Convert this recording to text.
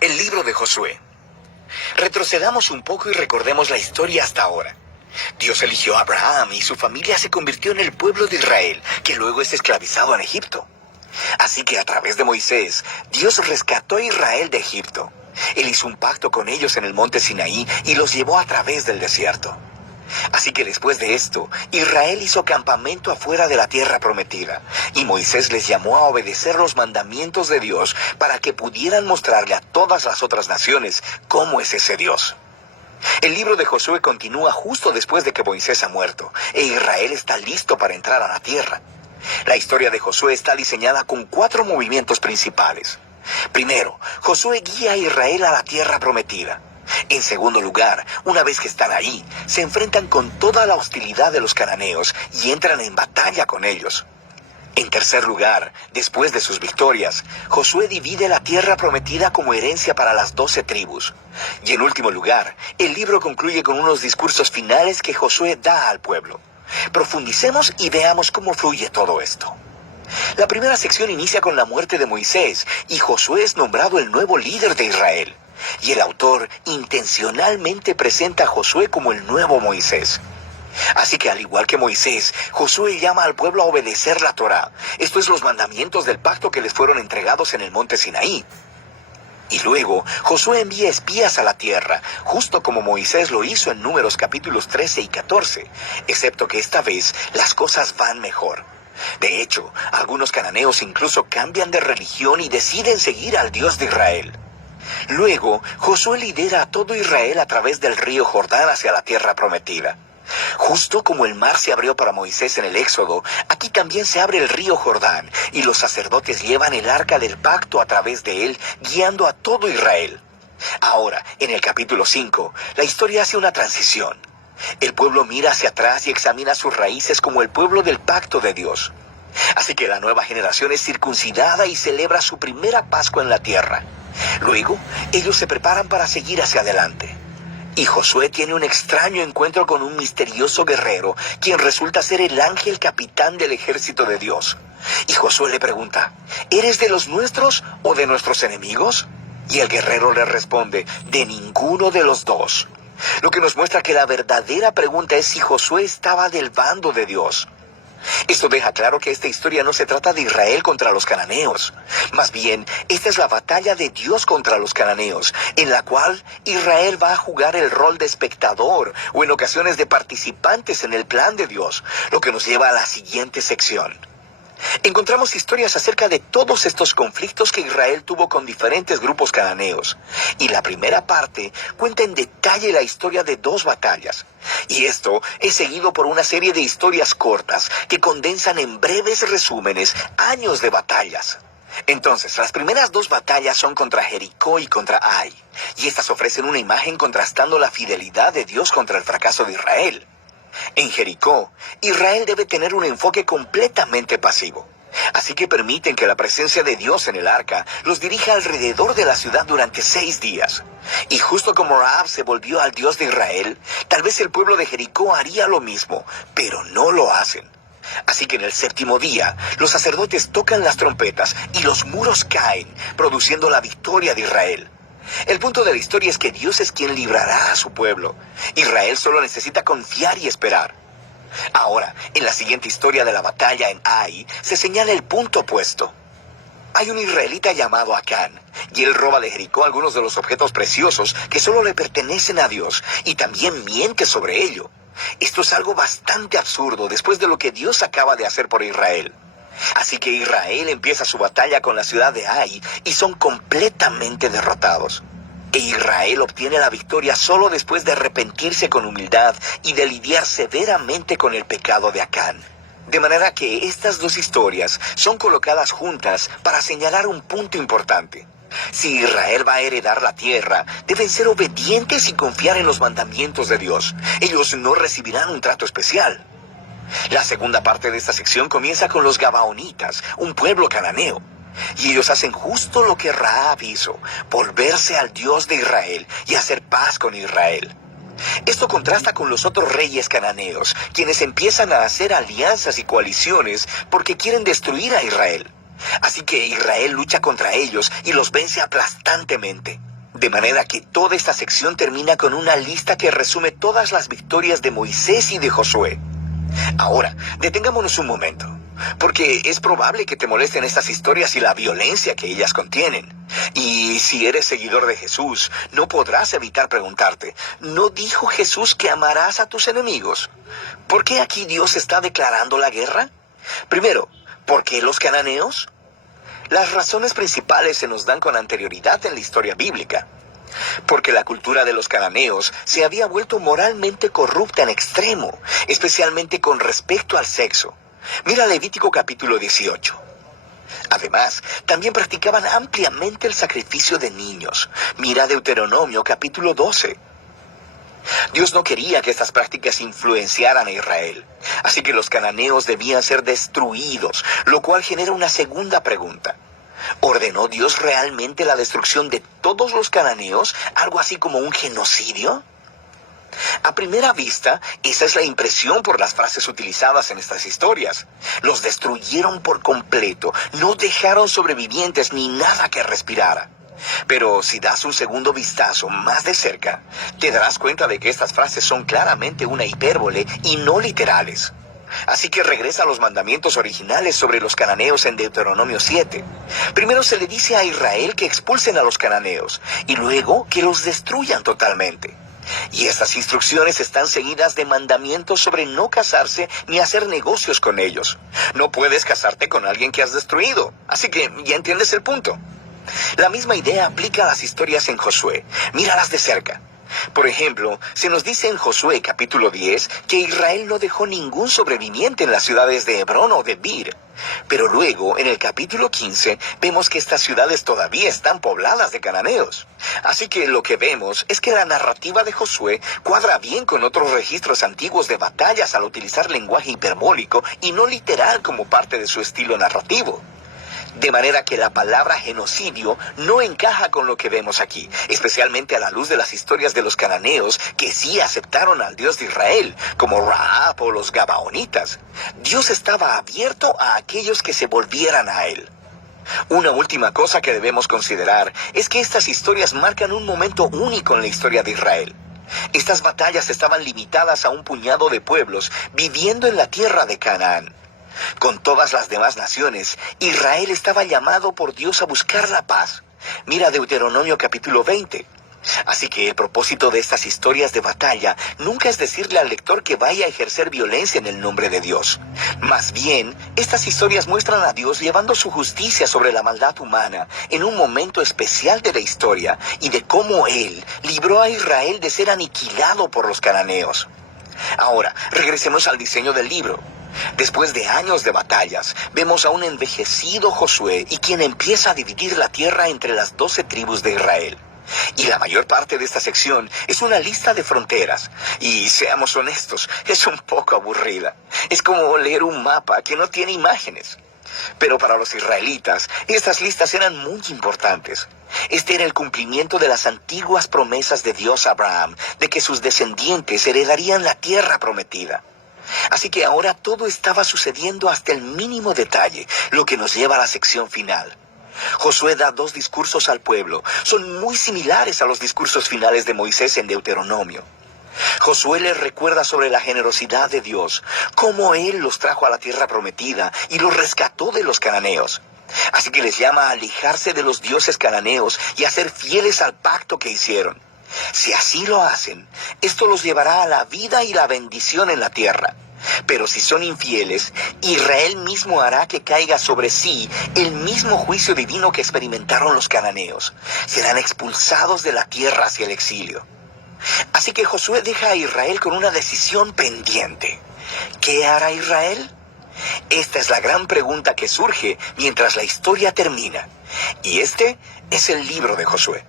El libro de Josué. Retrocedamos un poco y recordemos la historia hasta ahora. Dios eligió a Abraham y su familia se convirtió en el pueblo de Israel, que luego es esclavizado en Egipto. Así que a través de Moisés, Dios rescató a Israel de Egipto. Él hizo un pacto con ellos en el monte Sinaí y los llevó a través del desierto. Así que después de esto, Israel hizo campamento afuera de la tierra prometida, y Moisés les llamó a obedecer los mandamientos de Dios para que pudieran mostrarle a todas las otras naciones cómo es ese Dios. El libro de Josué continúa justo después de que Moisés ha muerto, e Israel está listo para entrar a la tierra. La historia de Josué está diseñada con 4 movimientos principales. Primero, Josué guía a Israel a la tierra prometida. En segundo lugar, una vez que están ahí, se enfrentan con toda la hostilidad de los cananeos y entran en batalla con ellos. En tercer lugar, después de sus victorias, Josué divide la tierra prometida como herencia para las 12 tribus. Y en último lugar, el libro concluye con unos discursos finales que Josué da al pueblo. Profundicemos y veamos cómo fluye todo esto. La primera sección inicia con la muerte de Moisés y Josué es nombrado el nuevo líder de Israel. Y el autor intencionalmente presenta a Josué como el nuevo Moisés. Así que al igual que Moisés, Josué llama al pueblo a obedecer la Torá. Esto es los mandamientos del pacto que les fueron entregados en el monte Sinaí. Y luego, Josué envía espías a la tierra, justo como Moisés lo hizo en Números capítulos 13 y 14, excepto que esta vez las cosas van mejor. De hecho, algunos cananeos incluso cambian de religión y deciden seguir al Dios de Israel. Luego, Josué lidera a todo Israel a través del río Jordán hacia la tierra prometida. Justo como el mar se abrió para Moisés en el Éxodo, aquí también se abre el río Jordán, y los sacerdotes llevan el arca del pacto a través de él, guiando a todo Israel. Ahora, en el capítulo 5, la historia hace una transición. El pueblo mira hacia atrás y examina sus raíces como el pueblo del pacto de Dios. Así que la nueva generación es circuncidada y celebra su primera Pascua en la tierra. Luego, ellos se preparan para seguir hacia adelante. Y Josué tiene un extraño encuentro con un misterioso guerrero, quien resulta ser el ángel capitán del ejército de Dios. Y Josué le pregunta, ¿eres de los nuestros o de nuestros enemigos? Y el guerrero le responde, de ninguno de los dos. Lo que nos muestra que la verdadera pregunta es si Josué estaba del bando de Dios. Esto deja claro que esta historia no se trata de Israel contra los cananeos. Más bien, esta es la batalla de Dios contra los cananeos, en la cual Israel va a jugar el rol de espectador o en ocasiones de participantes en el plan de Dios, lo que nos lleva a la siguiente sección. Encontramos historias acerca de todos estos conflictos que Israel tuvo con diferentes grupos cananeos. Y la primera parte cuenta en detalle la historia de 2 batallas. Y esto es seguido por una serie de historias cortas que condensan en breves resúmenes años de batallas. Entonces, las primeras 2 batallas son contra Jericó y contra Ai. Y estas ofrecen una imagen contrastando la fidelidad de Dios contra el fracaso de Israel. En Jericó, Israel debe tener un enfoque completamente pasivo. Así que permiten que la presencia de Dios en el arca los dirija alrededor de la ciudad durante 6 días. Y justo como Rahab se volvió al Dios de Israel, tal vez el pueblo de Jericó haría lo mismo, pero no lo hacen. Así que en el 7º día, los sacerdotes tocan las trompetas y los muros caen, produciendo la victoria de Israel. El punto de la historia es que Dios es quien librará a su pueblo. Israel solo necesita confiar y esperar. Ahora, en la siguiente historia de la batalla en Ai, se señala el punto opuesto. Hay un israelita llamado Acán, y él roba de Jericó algunos de los objetos preciosos que solo le pertenecen a Dios, y también miente sobre ello. Esto es algo bastante absurdo después de lo que Dios acaba de hacer por Israel. Así que Israel empieza su batalla con la ciudad de Ai y son completamente derrotados. E Israel obtiene la victoria solo después de arrepentirse con humildad y de lidiar severamente con el pecado de Acán. De manera que estas 2 historias son colocadas juntas para señalar un punto importante. Si Israel va a heredar la tierra, deben ser obedientes y confiar en los mandamientos de Dios. Ellos no recibirán un trato especial. La segunda parte de esta sección comienza con los Gabaonitas, un pueblo cananeo. Y ellos hacen justo lo que Rahab hizo, volverse al Dios de Israel y hacer paz con Israel. Esto contrasta con los otros reyes cananeos, quienes empiezan a hacer alianzas y coaliciones porque quieren destruir a Israel. Así que Israel lucha contra ellos y los vence aplastantemente. De manera que toda esta sección termina con una lista que resume todas las victorias de Moisés y de Josué. Ahora, detengámonos un momento, porque es probable que te molesten estas historias y la violencia que ellas contienen. Y si eres seguidor de Jesús, no podrás evitar preguntarte, ¿no dijo Jesús que amarás a tus enemigos? ¿Por qué aquí Dios está declarando la guerra? Primero, ¿por qué los cananeos? Las razones principales se nos dan con anterioridad en la historia bíblica. Porque la cultura de los cananeos se había vuelto moralmente corrupta en extremo, especialmente con respecto al sexo. Mira Levítico capítulo 18. Además, también practicaban ampliamente el sacrificio de niños. Mira Deuteronomio capítulo 12. Dios no quería que estas prácticas influenciaran a Israel, así que los cananeos debían ser destruidos, lo cual genera una segunda pregunta. ¿Ordenó Dios realmente la destrucción de todos los cananeos, algo así como un genocidio? A primera vista, esa es la impresión por las frases utilizadas en estas historias. Los destruyeron por completo, no dejaron sobrevivientes ni nada que respirara. Pero si das un segundo vistazo más de cerca, te darás cuenta de que estas frases son claramente una hipérbole y no literales. Así que regresa a los mandamientos originales sobre los cananeos en Deuteronomio 7. Primero se le dice a Israel que expulsen a los cananeos y luego que los destruyan totalmente. Y estas instrucciones están seguidas de mandamientos sobre no casarse ni hacer negocios con ellos. No puedes casarte con alguien que has destruido. Así que ya entiendes el punto. La misma idea aplica a las historias en Josué. Míralas de cerca. Por ejemplo, se nos dice en Josué capítulo 10 que Israel no dejó ningún sobreviviente en las ciudades de Hebrón o de Bir. Pero luego, en el capítulo 15, vemos que estas ciudades todavía están pobladas de cananeos. Así que lo que vemos es que la narrativa de Josué cuadra bien con otros registros antiguos de batallas al utilizar lenguaje hiperbólico y no literal como parte de su estilo narrativo. De manera que la palabra genocidio no encaja con lo que vemos aquí, especialmente a la luz de las historias de los cananeos que sí aceptaron al Dios de Israel, como Rahab o los Gabaonitas. Dios estaba abierto a aquellos que se volvieran a él. Una última cosa que debemos considerar es que estas historias marcan un momento único en la historia de Israel. Estas batallas estaban limitadas a un puñado de pueblos viviendo en la tierra de Canaán. Con todas las demás naciones, Israel estaba llamado por Dios a buscar la paz. Mira Deuteronomio capítulo 20. Así que el propósito de estas historias de batalla nunca es decirle al lector que vaya a ejercer violencia en el nombre de Dios. Más bien, estas historias muestran a Dios llevando su justicia sobre la maldad humana en un momento especial de la historia y de cómo Él libró a Israel de ser aniquilado por los cananeos. Ahora, regresemos al diseño del libro. Después de años de batallas, vemos a un envejecido Josué y quien empieza a dividir la tierra entre las 12 tribus de Israel. Y la mayor parte de esta sección es una lista de fronteras. Y seamos honestos, es un poco aburrida. Es como leer un mapa que no tiene imágenes. Pero para los israelitas, estas listas eran muy importantes. Este era el cumplimiento de las antiguas promesas de Dios a Abraham, de que sus descendientes heredarían la tierra prometida. Así que ahora todo estaba sucediendo hasta el mínimo detalle, lo que nos lleva a la sección final. Josué da 2 discursos al pueblo. Son muy similares a los discursos finales de Moisés en Deuteronomio. Josué les recuerda sobre la generosidad de Dios, cómo Él los trajo a la tierra prometida y los rescató de los cananeos. Así que les llama a alejarse de los dioses cananeos y a ser fieles al pacto que hicieron. Si así lo hacen, esto los llevará a la vida y la bendición en la tierra. Pero si son infieles, Israel mismo hará que caiga sobre sí el mismo juicio divino que experimentaron los cananeos. Serán expulsados de la tierra hacia el exilio. Así que Josué deja a Israel con una decisión pendiente. ¿Qué hará Israel? Esta es la gran pregunta que surge mientras la historia termina. Y este es el libro de Josué.